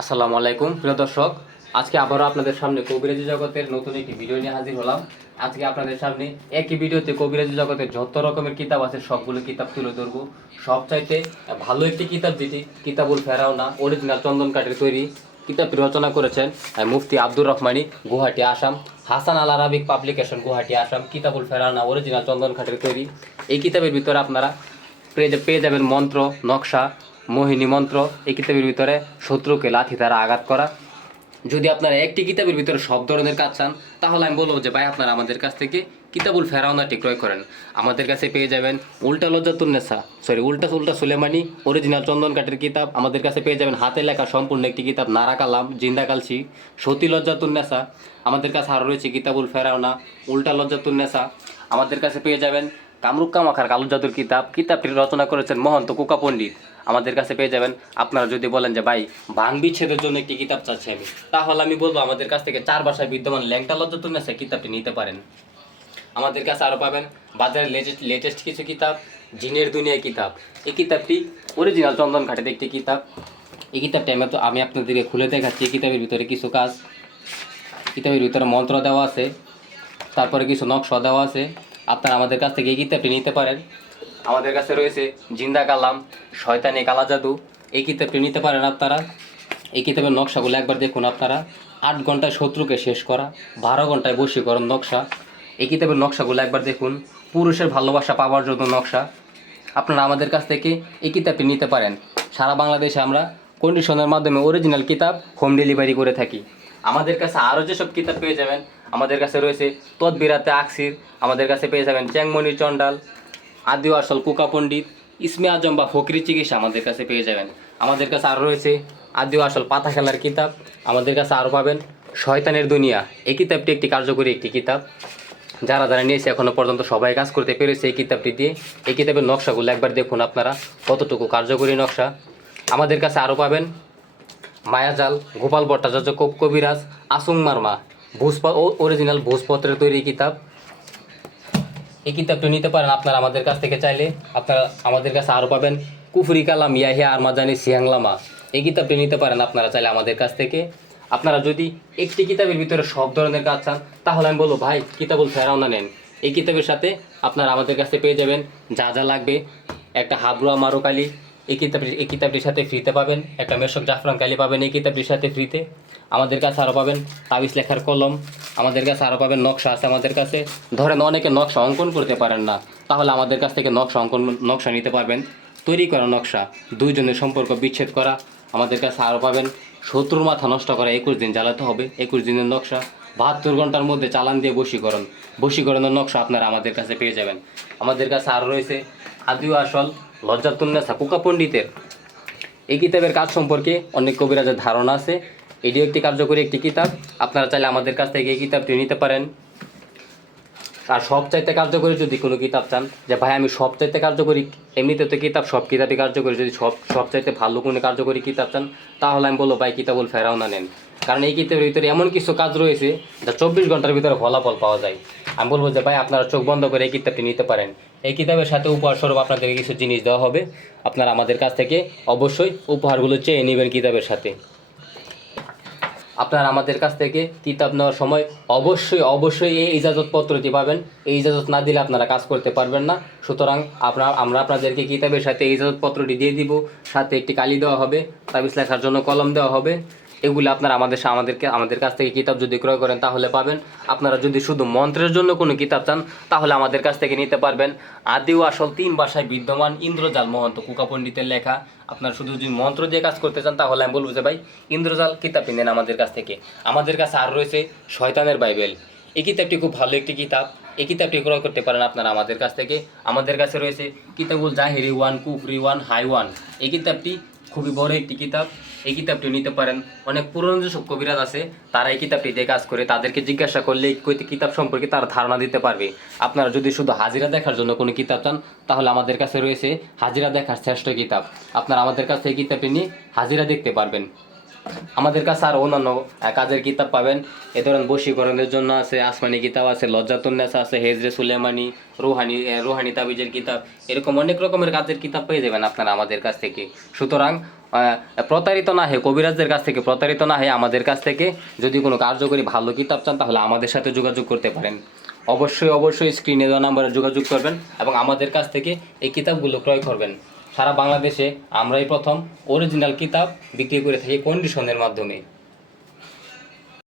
আসসালামু আলাইকুম প্রিয় দর্শক, আজকে আবারও আপনাদের সামনে কবিরাজি জগতের নতুন একটি ভিডিও নিয়ে হাজির হলাম। আজকে আপনাদের সামনে একই ভিডিওতে কবিরাজি জগতের যত রকমের কিতাব আছে সবগুলো কিতাব তুলে ধরবো। সবচাইতে ভালো একটি কিতাব যেটি কিতাবুল ফেরাউনা অরিজিনাল চন্দন কাঠের তৈরি। কিতাবটি রচনা করেছেন মুফতি আব্দুর রহমানী, গুয়াহাটি আসাম। হাসান আল আরাবিক পাবলিকেশন, গুয়াহাটি আসাম। কিতাবুল ফেরাউনা অরিজিনাল চন্দন কাঠের তৈরি। এই কিতাবের ভিতরে আপনারা পেয়ে যাবেন মন্ত্র, নকশা, মোহিনী মন্ত্র। এই কিতাবের ভিতরে শত্রুকে লাথি দ্বারা আঘাত করা। যদি আপনারা একটি কিতাবের ভিতরে সব ধরনের কাজ চান, তাহলে আমি বলবো যে ভাই আপনারা আমাদের কাছ থেকে কিতাবুল ফেরাউনাটি ক্রয় করেন। আমাদের কাছে পেয়ে যাবেন উল্টা লজ্জাতুন্নেসা, উল্টা উল্টা সুলেমানি অরিজিনাল চন্দন কাঠের কিতাব। আমাদের কাছে পেয়ে যাবেন হাতে লেখা সম্পূর্ণ একটি কিতাব নারা কালাম, জিন্দা কালসি, সতী লজ্জাতুন্নেসা। আমাদের কাছে আরও রয়েছে কিতাবুল ফেরাউনা, উল্টা লজ্জাতুন্নেসা। আমাদের কাছে পেয়ে যাবেন কামরুক কামাখার কালো জাদুর কিতাব। কিতাবটি রচনা করেছেন মহন্ত কুকা পণ্ডিত। আমাদের কাছে পেয়ে যাবেন। আপনারা যদি বলেন যে ভাই ভাঙ বিচ্ছেদের জন্য একটি কিতাব চাচ্ছি আমি, তাহলে আমি বলবো আমাদের কাছ থেকে 4 ভাষায় বিদ্যমান ল্যাংটা লজ্জাতুন্নেসা কিতাবটি নিতে পারেন। আমাদের কাছে আরও পাবেন বাজারের লেটেস্ট কিছু কিতাব, জিনের দুনিয়া কিতাব। এই কিতাবটি অরিজিনাল চন্দন কাঠের একটি কিতাব। এই কিতাবটি আমি আপনাদেরকে খুলে দেখাচ্ছি। এই কিতাবের ভিতরে কিছু কাজ, কিতাবের ভিতরে মন্ত্র দেওয়া আছে, তারপরে কিছু নকশা দেওয়া আছে। আপনারা আমাদের কাছ থেকে এই কিতাবটি নিতে পারেন। আমাদের কাছে রয়েছে জিন্দা কালাম, শয়তানি কালা জাদু। এই কিতাবটি নিতে পারেন আপনারা। এই কিতাবের নকশাগুলো একবার দেখুন আপনারা। 8 ঘন্টায় শত্রুকে শেষ করা, 12 ঘন্টায় বশীকরণ নকশা। এই কিতাবের নকশাগুলো একবার দেখুন। পুরুষের ভালোবাসা পাওয়ার জন্য নকশা। আপনারা আমাদের কাছ থেকে এই কিতাবটি নিতে পারেন। সারা বাংলাদেশে আমরা কন্ডিশনের মাধ্যমে অরিজিনাল কিতাব হোম ডেলিভারি করে থাকি। আমাদের কাছে আরও যেসব কিতাব পেয়ে যাবেন, আমাদের কাছে রয়েছে তদবিরাতে আকসির। আমাদের কাছে পেয়ে যাবেন চ্যাংমণির চণ্ডাল, আদি আসল কুকা পণ্ডিত, ইসমে আজম বা ফকরি চিকিৎসা আমাদের কাছে পেয়ে যাবেন। আমাদের কাছে আরও রয়েছে আদি আসল পাতা খেলার কিতাব। আমাদের কাছে আরও পাবেন শয়তানের দুনিয়া। এই কিতাবটি একটি কার্যকরী একটি কিতাব। যারা যারা নিয়েছে এখনও পর্যন্ত সবাই কাজ করতে পেরেছে এই কিতাবটি দিয়ে। এই কিতাবের নকশাগুলো একবার দেখুন আপনারা কতটুকু কার্যকরী নকশা। আমাদের কাছে আরও পাবেন মায়াজাল, গোপাল ভট্টাচার্য কবিরাজ, আসুং মার্মা অরিজিনাল ভোজপত্রের তৈরি কিতাব। এই কিতাবটি নিতে পারেন আপনারা আমাদের কাছ থেকে চাইলে। আপনারা আমাদের কাছে আরও পাবেন কুফরি কালাম ইয়াহিয়া আরমাজানি সিয়াংলামা। এই কিতাবটি নিতে পারেন আপনারা চাইলে আমাদের কাছ থেকে। আপনারা যদি একটি কিতাবের ভিতরে সব ধরনের কাজ চান, তাহলে আমি বলবো ভাই কিতাবুল ফেরাউনা নেন। এই কিতাবের সাথে আপনারা আমাদের কাছে পেয়ে যাবেন যা যা লাগবে। একটা হাবরুয়া মারুকালি এই কিতাবটির সাথে ফ্রিতে পাবেন। একটা মেশক জাফরান কালি পাবেন এই কিতাবটির সাথে ফ্রিতে। আমাদের কাছে আরও পাবেন তাবিজ লেখার কলম। আমাদের কাছে আরও পাবেন নকশা আছে আমাদের কাছে। ধরেন অনেকে নকশা অঙ্কন করতে পারেন না, তাহলে আমাদের কাছ থেকে নকশা নিতে পারবেন। তৈরি করা নকশা, দুইজনের সম্পর্ক বিচ্ছেদ করা। আমাদের কাছে আরও পাবেন শত্রুর মাথা নষ্ট করা, 21 দিন জ্বালাতে হবে, 21 দিনের নকশা। 72 ঘন্টার মধ্যে চালান দিয়ে বশীকরণের নকশা আপনারা আমাদের কাছে পেয়ে যাবেন। আমাদের কাছে আরও রয়েছে আদিও আসল লজ্জাতুন্নেসা কুকা পণ্ডিতের। এই কিতাবের কাজ সম্পর্কে অনেক কবিরাজের ধারণা আছে। এটিও একটি কার্যকরী একটি কিতাব। আপনারা চাইলে আমাদের কাছ থেকে এই কিতাবটি নিতে পারেন। আর সবচাইতে কার্যকরী যদি কোনো কিতাব চান যে ভাই আমি সবচাইতে কার্যকরী, এমনিতে তো কিতাব সব কিতাবই কার্যকরী, যদি সবচাইতে ভালো কোনো কার্যকরী কিতাব চান, তাহলে আমি বলবো ভাই কিতাবুল ফেরাউনা নেন। কারণ এই কিতাবের ভিতরে এমন কিছু কাজ রয়েছে যা 24 ঘন্টার ভিতরে ফলাফল পাওয়া যায়। আমি বলবো যে ভাই আপনারা চোখ বন্ধ করে এই কিতাবটি নিতে পারেন। এই কিতাবের সাথে উপহার স্বরূপ আপনাদেরকে কিছু জিনিস দেওয়া হবে। আপনারা আমাদের কাছ থেকে অবশ্যই উপহারগুলো চেয়ে নেবেন কিতাবের সাথে। আপনারা আমাদের কাছ থেকে কিতাব নেওয়ার সময় অবশ্যই এই ইজাজতপত্রটি পাবেন। এই ইজাজত না দিলে আপনারা কাজ করতে পারবেন না। সুতরাং আমরা আপনাদেরকে কিতাবের সাথে এই ইজাজতপত্রটি দিয়ে দিব। সাথে একটি কালি দেওয়া হবে, তাবিজ লেখার জন্য কলম দেওয়া হবে। এগুলো আপনারা আমাদের কাছ থেকে কিতাব যদি ক্রয় করেন তাহলে পাবেন। আপনারা যদি শুধু মন্ত্রের জন্য কোনো কিতাব চান, তাহলে আমাদের কাছ থেকে নিতে পারবেন আদি ও আসল 3 ভাষায় বিদ্যমান ইন্দ্রজাল মহন্ত কুকা পণ্ডিতের লেখা। আপনারা শুধু যদি মন্ত্র দিয়ে কাজ করতে চান, তাহলে আমি বলবো যে ভাই ইন্দ্রজাল কিতাবটি নেন আমাদের কাছ থেকে। আমাদের কাছে আর রয়েছে শয়তানের বাইবেল। এই কিতাবটি খুব ভালো একটি কিতাব। এই কিতাবটি ক্রয় করতে পারেন আপনারা আমাদের কাছ থেকে। আমাদের কাছে রয়েছে কিতাবুল জাহিরি 1, কুফরি 1, হাই 1। এই কিতাবটি খুবই বড় একটি কিতাব। এই কিতাবটি নিতে পারেন। অনেক পুরনো যেসব কবিরাজ আছে তারা এই কিতাবটি দিয়ে কাজ করে, তাদেরকে জিজ্ঞাসা করলে এই কিতাব সম্পর্কে তারা ধারণা দিতে পারবে। আপনারা যদি শুধু হাজিরা দেখার জন্য কোনো কিতাব চান, তাহলে আমাদের কাছে রয়েছে হাজিরা দেখার শ্রেষ্ঠ কিতাব। আপনারা আমাদের কাছে এই কিতাবটি নিয়ে হাজিরা দেখতে পারবেন। আমাদের কাছে আর অন্যান্য কাজের কিতাব পাবেন। এ ধরেন বশীকরণের জন্য আছে, আসমানি কিতাব আছে, লজ্জাতুন্নেসা আছে, হেজরে সুলেমানি, রুহানি তাবিজের কিতাব, এরকম অনেক রকমের কাজের কিতাব পেয়ে যাবেন আপনারা আমাদের কাছ থেকে। সুতরাং প্রতারিত না হয়ে, কবিরাজদের কাছ থেকে প্রতারিত না হয়ে আমাদের কাছ থেকে যদি কোনো কার্যকরী ভালো কিতাব চান তাহলে আমাদের সাথে যোগাযোগ করতে পারেন। অবশ্যই স্ক্রিনে দেওয়া নাম্বারে যোগাযোগ করবেন এবং আমাদের কাছ থেকে এই কিতাবগুলো ক্রয় করবেন। সারা বাংলাদেশে আমরাই প্রথম অরিজিনাল কিতাব বিক্রি করে থাকি কন্ডিশনের মাধ্যমে।